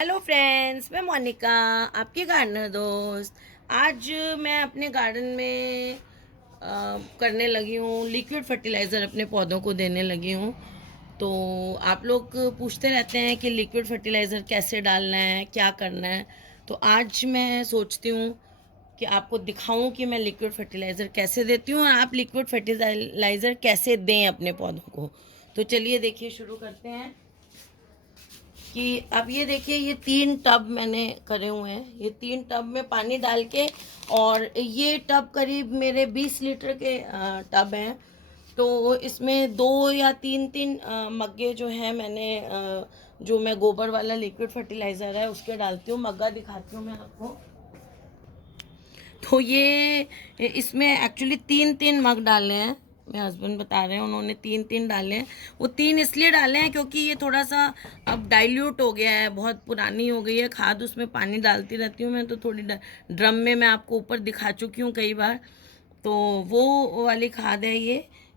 Hello friends, मैं मोनिका, आपकी gardener दोस्त। आज मैं अपने गार्डन में करने लगी हूँ लिक्विड फर्टिलाइज़र, अपने पौधों को देने लगी हूँ। तो आप लोग पूछते रहते हैं कि लिक्विड फर्टिलाइज़र कैसे डालना है, क्या करना है। तो आज मैं सोचती हूँ कि आपको दिखाऊं कि मैं लिक्विड फर्टिलाइज़र कैसे देती हूँ और आप लिक्विड फर्टिलाइज़र कैसे दें अपने पौधों को। तो चलिए देखिए, शुरू करते हैं। कि अब ये देखिए, ये 3 टब मैंने करे हुए हैं। ये 3 टब में पानी डाल के, और ये टब करीब मेरे 20 लीटर के टब हैं। तो इसमें 2 या 3 मग्गे जो है मैंने जो मैं गोबर वाला लिक्विड फर्टिलाइज़र है उसके डालती हूँ। मग्गा दिखाती हूँ मैं आपको। तो ये इसमें एक्चुअली 3 मग डाले हैं। मेरे हस्बैंड बता रहे हैं, उन्होंने 3 डाले हैं। वो 3 इसलिए डाले हैं क्योंकि ये थोड़ा सा अब डाइल्यूट हो गया है, बहुत पुरानी हो गई है खाद। उसमें पानी डालती रहती हूँ मैं, तो थोड़ी ड्रम में मैं आपको ऊपर दिखा चुकी हूँ कई बार। तो वो वाली खाद है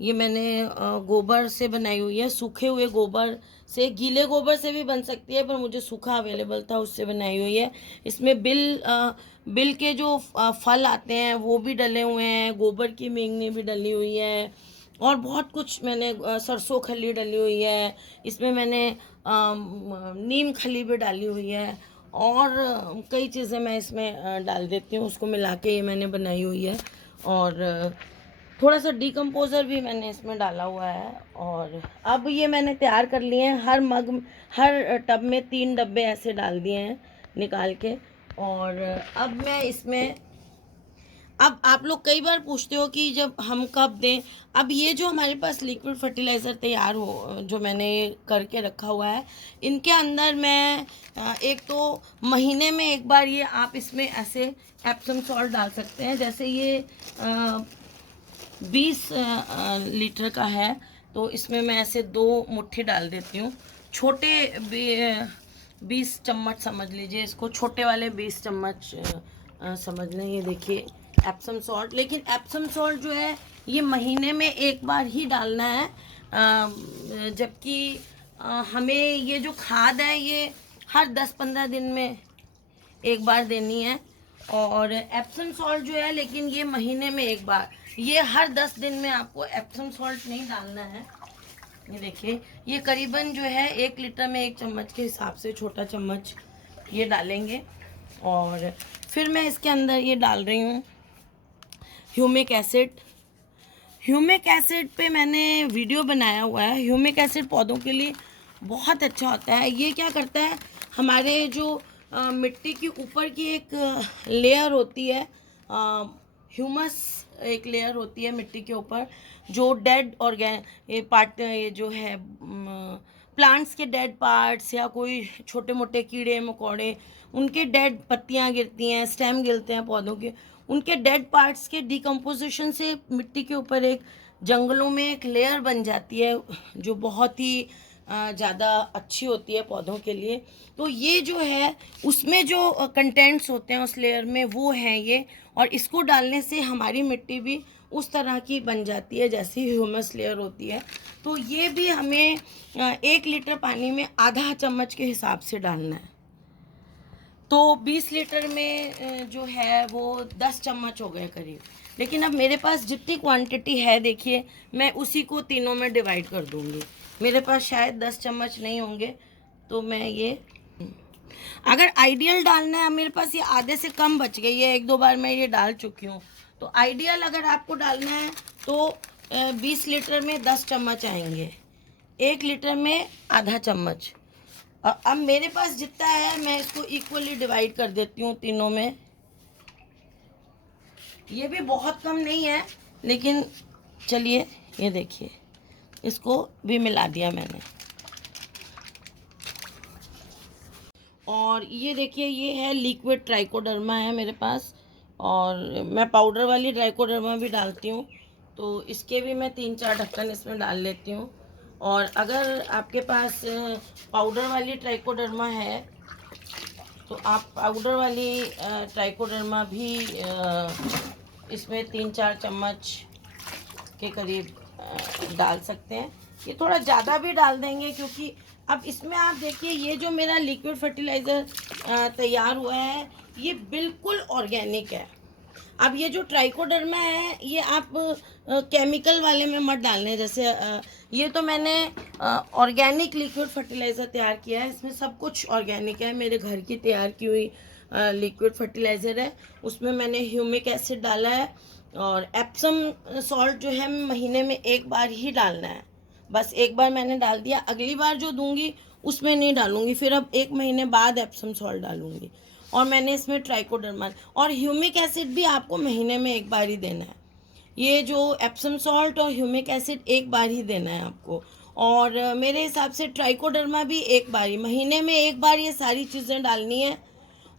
ये मैंने गोबर से बनाई हुई है। सूखे हुए गोबर से, गीले गोबर से भी बन सकती है, पर मुझे सूखा अवेलेबल था, उससे बनाई हुई है। इसमें बिल के जो फल आते हैं वो भी डले हुए हैं, गोबर की मेंगनी भी डली हुई है, और बहुत कुछ मैंने सरसों खली डली हुई है। इसमें मैंने नीम खली भी डाली हुई है, और कई चीज़ें मैं इसमें डाल देती हूँ। उसको मिला के ये मैंने बनाई हुई है। और थोड़ा सा डिकम्पोज़र भी मैंने इसमें डाला हुआ है। और अब ये मैंने तैयार कर लिए हैं। हर टब में 3 डब्बे ऐसे डाल दिए हैं निकाल के। और अब मैं इसमें, अब आप लोग कई बार पूछते हो कि जब हम कब दें। अब ये जो हमारे पास लिक्विड फर्टिलाइज़र तैयार हो, जो मैंने करके रखा हुआ है, इनके अंदर मैं एक तो महीने में एक बार ये आप इसमें ऐसे एप्सम सॉल्ट डाल सकते हैं। जैसे ये 20 लीटर का है, तो इसमें मैं ऐसे 2 मुट्ठी डाल देती हूँ। छोटे 20 चम्मच समझ लीजिए इसको, छोटे वाले 20 चम्मच समझ लें। ये देखिए एप्सम सॉल्ट। लेकिन एप्सम सॉल्ट जो है ये महीने में एक बार ही डालना है, जबकि हमें ये जो खाद है ये हर 10-15 दिन में एक बार देनी है। और एप्सम सॉल्ट जो है, लेकिन ये महीने में एक बार, ये हर 10 दिन में आपको एप्सम सॉल्ट नहीं डालना है। ये देखिए, ये करीबन जो है 1 लीटर में 1 चम्मच के हिसाब से, छोटा चम्मच ये डालेंगे। और फिर मैं इसके अंदर ये डाल रही हूँ ह्यूमिक एसिड। ह्यूमिक एसिड पे मैंने वीडियो बनाया हुआ है। ह्यूमिक एसिड पौधों के लिए बहुत अच्छा होता है। ये क्या करता है, हमारे जो मिट्टी के ऊपर की एक लेयर होती है, ह्यूमस एक लेयर होती है मिट्टी के ऊपर, जो डेड ये पार्ट, ये जो है प्लांट्स के डेड पार्ट्स, या कोई छोटे मोटे कीड़े मकोड़े, उनके डेड पत्तियां गिरती हैं, स्टेम गिरते हैं पौधों के, उनके डेड पार्ट्स के डिकम्पोजिशन से मिट्टी के ऊपर एक, जंगलों में एक लेयर बन जाती है, जो बहुत ही ज़्यादा अच्छी होती है पौधों के लिए। तो ये जो है, उसमें जो कंटेंट्स होते हैं उस लेयर में, वो हैं ये। और इसको डालने से हमारी मिट्टी भी उस तरह की बन जाती है जैसी ह्यूमस लेयर होती है। तो ये भी हमें 1 लीटर पानी में आधा चम्मच के हिसाब से डालना है। तो 20 लीटर में जो है वो 10 चम्मच हो गए करीब। लेकिन अब मेरे पास जितनी क्वांटिटी है, देखिए, मैं उसी को तीनों में डिवाइड कर दूंगी। मेरे पास शायद 10 चम्मच नहीं होंगे, तो मैं ये, अगर आइडियल डालना है, मेरे पास ये आधे से कम बच गई है, 1-2 बार मैं ये डाल चुकी हूँ। तो आइडियल अगर आपको डालना है तो 20 लीटर में 10 चम्मच आएंगे, 1 लीटर में आधा चम्मच। और अब मेरे पास जितना है मैं इसको इक्वली डिवाइड कर देती हूँ तीनों में। ये भी बहुत कम नहीं है, लेकिन चलिए, ये देखिए, इसको भी मिला दिया मैंने। और ये देखिए, ये है लिक्विड ट्राइकोडर्मा है मेरे पास, और मैं पाउडर वाली ट्राइकोडर्मा भी डालती हूँ। तो इसके भी मैं 3-4 ढक्कन इसमें डाल लेती हूँ। और अगर आपके पास पाउडर वाली ट्राइकोडर्मा है, तो आप पाउडर वाली ट्राइकोडर्मा भी इसमें 3-4 चम्मच के करीब डाल सकते हैं। ये थोड़ा ज़्यादा भी डाल देंगे, क्योंकि अब इसमें आप देखिए, ये जो मेरा लिक्विड फर्टिलाइज़र तैयार हुआ है, ये बिल्कुल ऑर्गेनिक है। अब ये जो ट्राइकोडर्मा है, ये आप केमिकल वाले में मत डालने। जैसे ये तो मैंने ऑर्गेनिक लिक्विड फर्टिलाइज़र तैयार किया है, इसमें सब कुछ ऑर्गेनिक है। मेरे घर की तैयार की हुई लिक्विड फर्टिलाइज़र है। उसमें मैंने ह्यूमिक एसिड डाला है, और एप्सम सॉल्ट जो है महीने में एक बार ही डालना है। बस एक बार मैंने डाल दिया, अगली बार जो दूंगी उसमें नहीं डालूंगी, फिर अब 1 महीने बाद एप्सम सॉल्ट डालूंगी। और मैंने इसमें ट्राइकोडर्मा और ह्यूमिक एसिड भी आपको महीने में एक बार ही देना है। ये जो एप्सम सॉल्ट और ह्यूमिक एसिड एक बार ही देना है आपको। और मेरे हिसाब से ट्राइकोडर्मा भी एक बार ही, महीने में एक बार ये सारी चीज़ें डालनी है।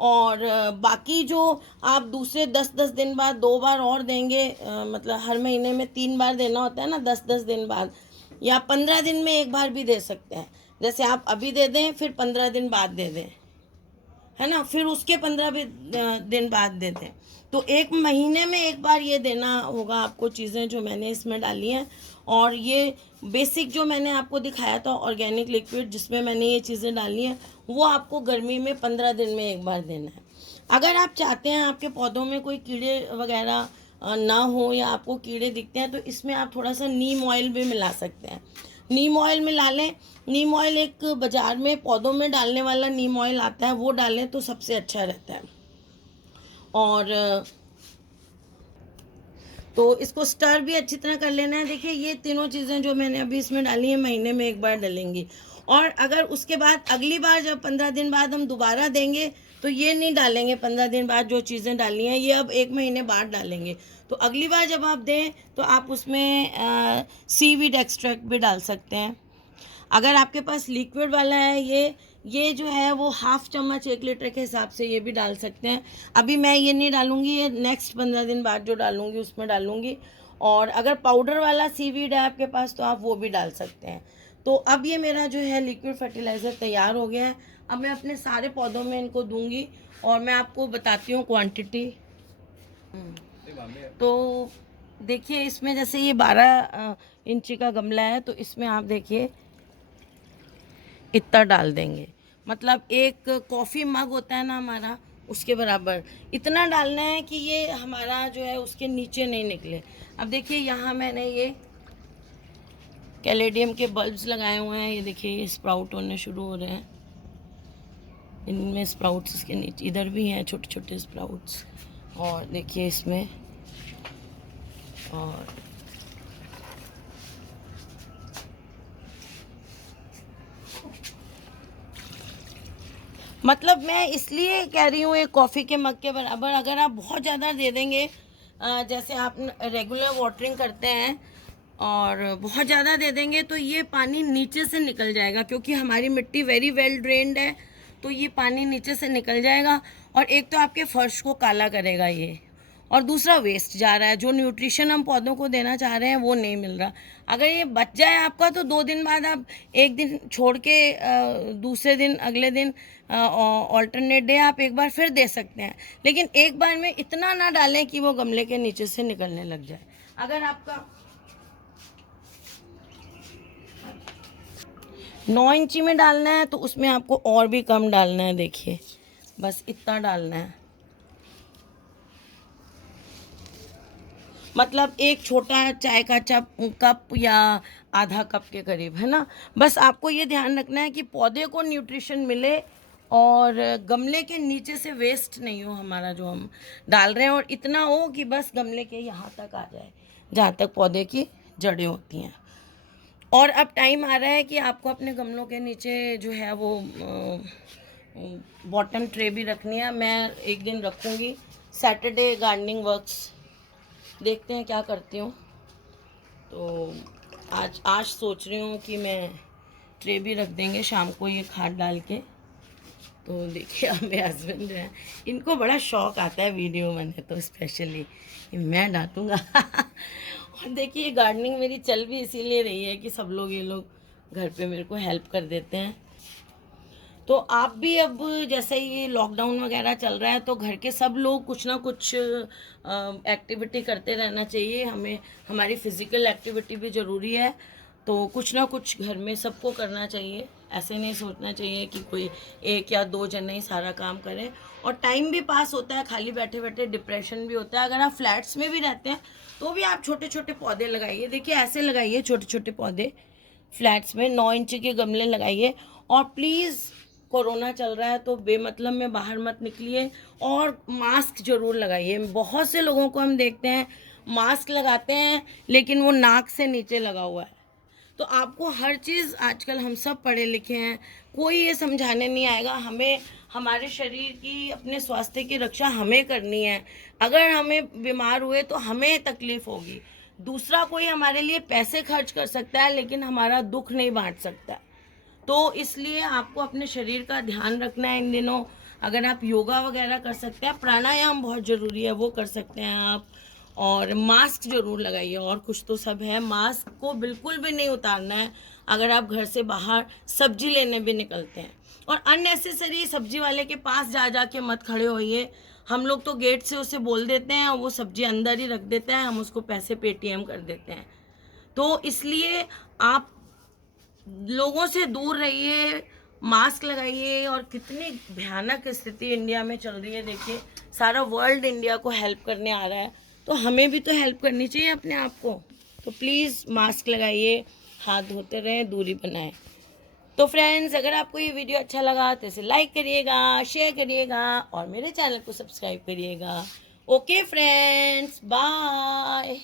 और बाकी जो आप दूसरे 10-10 दिन बाद 2 बार और देंगे, मतलब हर महीने में 3 बार देना होता है ना, 10-10 दिन बाद, या 15 दिन में एक बार भी दे सकते हैं। जैसे आप अभी दे दें, फिर 15 दिन बाद दे दें, है ना, फिर उसके 15 दिन बाद दे दें। तो 1 महीने में एक बार ये देना होगा आपको, चीज़ें जो मैंने इसमें डाली हैं। और ये बेसिक जो मैंने आपको दिखाया था ऑर्गेनिक लिक्विड, जिसमें मैंने ये चीज़ें डाली हैं, वो आपको गर्मी में 15 दिन में एक बार देना है। अगर आप चाहते हैं आपके पौधों में कोई कीड़े वगैरह ना हो, या आपको कीड़े दिखते हैं, तो इसमें आप थोड़ा सा नीम ऑयल भी मिला सकते हैं। नीम ऑयल मिला लें। नीम ऑयल एक बाज़ार में पौधों में डालने वाला नीम ऑयल आता है, वो डालें तो सबसे अच्छा रहता है। और तो इसको स्टर भी अच्छी तरह कर लेना है। देखिए, ये तीनों चीज़ें जो मैंने अभी इसमें डाली हैं, महीने में एक बार डलेंगी। और अगर उसके बाद अगली बार जब 15 दिन बाद हम दोबारा देंगे, तो ये नहीं डालेंगे 15 दिन बाद जो चीज़ें डाली हैं, ये अब 1 महीने बाद डालेंगे। तो अगली बार जब आप दें, तो आप उसमें सीवीड एक्सट्रैक्ट भी डाल सकते हैं। अगर आपके पास लिक्विड वाला है, ये जो है वो 1/2 चम्मच 1 लीटर के हिसाब से ये भी डाल सकते हैं। अभी मैं ये नहीं डालूँगी, ये नेक्स्ट 15 दिन बाद जो डालूँगी उसमें डालूँगी। और अगर पाउडर वाला सीवीड है आपके पास, तो आप वो भी डाल सकते हैं। तो अब ये मेरा जो है लिक्विड फर्टिलाइज़र तैयार हो गया है। अब मैं अपने सारे पौधों में इनको दूँगी, और मैं आपको बताती हूँ क्वान्टिटी। तो देखिए, इसमें जैसे ये 12 इंची का गमला है, तो इसमें आप देखिए इतना डाल देंगे। मतलब एक कॉफ़ी मग होता है ना हमारा, उसके बराबर इतना डालना है कि ये हमारा जो है उसके नीचे नहीं निकले। अब देखिए, यहाँ मैंने ये कैलेडियम के बल्ब्स लगाए हुए हैं। ये देखिए, ये स्प्राउट होने शुरू हो रहे हैं। इनमें स्प्राउट्स इसके नीचे इधर भी हैं, छोटे छोटे स्प्राउट्स। और देखिए इसमें, और मतलब मैं इसलिए कह रही हूँ एक कॉफ़ी के मग के बराबर। अगर आप बहुत ज़्यादा दे देंगे, जैसे आप रेगुलर वाटरिंग करते हैं और बहुत ज़्यादा दे देंगे, तो ये पानी नीचे से निकल जाएगा, क्योंकि हमारी मिट्टी वेरी वेल ड्रेन्ड है। तो ये पानी नीचे से निकल जाएगा, और एक तो आपके फर्श को काला करेगा ये, और दूसरा वेस्ट जा रहा है। जो न्यूट्रिशन हम पौधों को देना चाह रहे हैं वो नहीं मिल रहा। अगर ये बच जाए आपका, तो 2 दिन बाद आप 1 दिन छोड़ के दूसरे दिन, अगले दिन, ऑल्टरनेट डे आप एक बार फिर दे सकते हैं। लेकिन एक बार में इतना ना डालें कि वो गमले के नीचे से निकलने लग जाए। अगर आपका 9 इंची में डालना है, तो उसमें आपको और भी कम डालना है। देखिए, बस इतना डालना है। मतलब एक छोटा चाय का कप या आधा कप के करीब, है ना। बस आपको ये ध्यान रखना है कि पौधे को न्यूट्रिशन मिले, और गमले के नीचे से वेस्ट नहीं हो हमारा जो हम डाल रहे हैं, और इतना हो कि बस गमले के यहाँ तक आ जाए, जहाँ तक पौधे की जड़ें होती हैं। और अब टाइम आ रहा है कि आपको अपने गमलों के नीचे जो है वो बॉटम ट्रे भी रखनी है। मैं एक दिन रखूँगी, सैटरडे गार्डनिंग वर्क्स, देखते हैं क्या करती हूँ। तो आज सोच रही हूँ कि मैं ट्रे भी रख देंगे शाम को, ये खाद डाल के। तो देखिए, अब मेरे हस्बैंड जो है, इनको बड़ा शौक़ आता है वीडियो बने, तो स्पेशली मैं डालूँगा। और देखिए, गार्डनिंग मेरी चल भी इसीलिए रही है कि सब लोग, ये लोग घर पे मेरे को हेल्प कर देते हैं। तो आप भी, अब जैसे ये लॉकडाउन वगैरह चल रहा है, तो घर के सब लोग कुछ ना कुछ एक्टिविटी करते रहना चाहिए हमें। हमारी फ़िज़िकल एक्टिविटी भी ज़रूरी है। तो कुछ ना कुछ घर में सबको करना चाहिए, ऐसे नहीं सोचना चाहिए कि कोई 1 या 2 जन ही सारा काम करें। और टाइम भी पास होता है, खाली बैठे बैठे डिप्रेशन भी होता है। अगर आप फ्लैट्स में भी रहते हैं तो भी आप छोटे छोटे पौधे लगाइए। देखिए ऐसे लगाइए छोटे छोटे पौधे, फ्लैट्स में 9 इंच के गमले लगाइए। और प्लीज़ कोरोना चल रहा है तो बेमतलब में बाहर मत निकलिए और मास्क ज़रूर लगाइए। बहुत से लोगों को हम देखते हैं मास्क लगाते हैं लेकिन वो नाक से नीचे लगा हुआ है। तो आपको हर चीज़, आजकल हम सब पढ़े लिखे हैं, कोई ये समझाने नहीं आएगा। हमें हमारे शरीर की, अपने स्वास्थ्य की रक्षा हमें करनी है। अगर हमें बीमार हुए तो हमें तकलीफ़ होगी। दूसरा कोई हमारे लिए पैसे खर्च कर सकता है लेकिन हमारा दुख नहीं बांट सकता। तो इसलिए आपको अपने शरीर का ध्यान रखना है इन दिनों। अगर आप योगा वगैरह कर सकते हैं, प्राणायाम बहुत ज़रूरी है, वो कर सकते हैं आप। और मास्क ज़रूर लगाइए। और कुछ तो सब है, मास्क को बिल्कुल भी नहीं उतारना है अगर आप घर से बाहर सब्जी लेने भी निकलते हैं। और अननेसेसरी सब्जी वाले के पास जा जा के मत खड़े होइए। हम लोग तो गेट से उसे बोल देते हैं और वो सब्जी अंदर ही रख देता है, हम उसको पैसे पेटीएम कर देते हैं। तो इसलिए आप लोगों से दूर रहिए, मास्क लगाइए। और कितनी भयानक स्थिति इंडिया में चल रही है, देखिए सारा वर्ल्ड इंडिया को हेल्प करने आ रहा है, तो हमें भी तो हेल्प करनी चाहिए अपने आप को। तो प्लीज़ मास्क लगाइए, हाथ धोते रहें, दूरी बनाएं। तो फ्रेंड्स, अगर आपको ये वीडियो अच्छा लगा तो इसे लाइक करिएगा, शेयर करिएगा और मेरे चैनल को सब्सक्राइब करिएगा। Okay friends, bye.